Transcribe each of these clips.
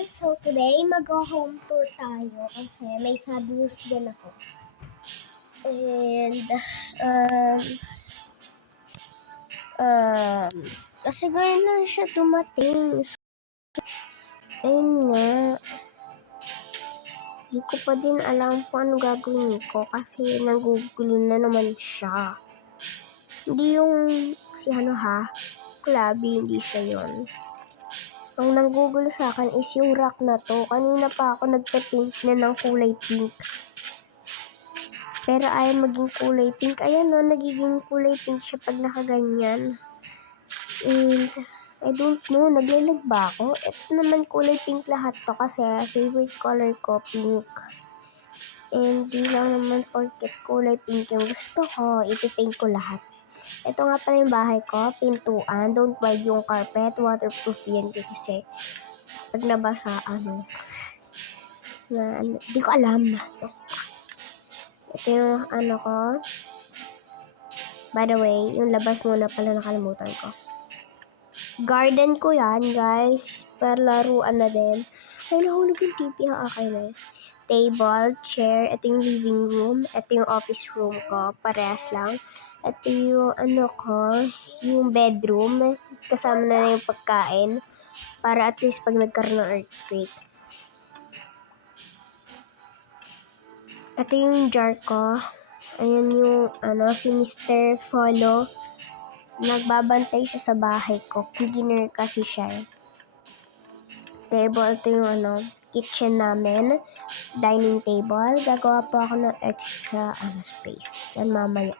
So today, mag-home tour tayo kasi may sad news din ako. And, um, kasi ngayon lang siya dumating. So, ayun nga. Di ko pa din alam kung ano gagawin ko kasi nagugulo na naman siya. Hindi yung si Clubby, hindi siya yun. Ang nanggugulo sa akin is yung rack na to. Kanina pa ako nagpa-paint na ng kulay pink. Pero ayaw maging kulay pink. Ayan o, nagiging kulay pink siya pag nakaganyan. And, I don't know, naglalag ba ako? Ito naman kulay pink lahat to kasi favorite color ko, pink. And di lang naman porket kulay pink yung gusto ko, ipipaint ko lahat. Ito nga pala yung bahay ko, pintuan. Don't buy yung carpet, waterproof yan kasi pag nabasa, di ko alam. Basta. Ito yung ko. By the way, yung labas muna pala nakalimutan ko. Garden ko yan, guys. Pero laruan na din. Ay, nahulog yung TV ha. Okay na. Table, chair. Ito yung living room. Ito yung office room ko. Parehas lang. Ito yung yung bedroom. Kasama na yung pagkain. Para at least pag nagkaroon ng earthquake. Ito yung jar ko. Ayan yung si Mr. Follow. Nagbabantay siya sa bahay ko. Cleaner kasi siya. Table, ito yung kitchen namin. Dining table. Gagawa po ako ng extra space. Yan mamaya.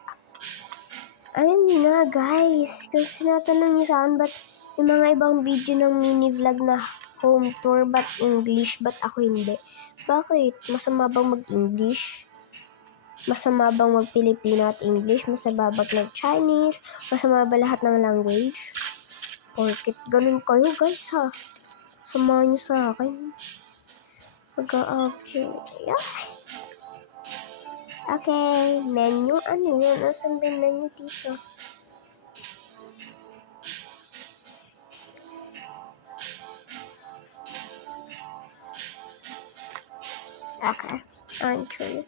Ayun nga guys. Kasi tinatanong niyo sa akin ba't yung mga ibang video ng mini vlog na home tour ba't English, ba't ako hindi? Bakit? Masama bang mag-English? Masama bang mag-Pilipino at English? Masama bang mag-Chinese? Masama ba lahat ng language? Porket ganun kayo guys ha. Samahan niyo sa akin. Mag-a-object. Yeah. Okay. Menu. Ano yun? Nasaan ba yung menu dito? Okay. Entry.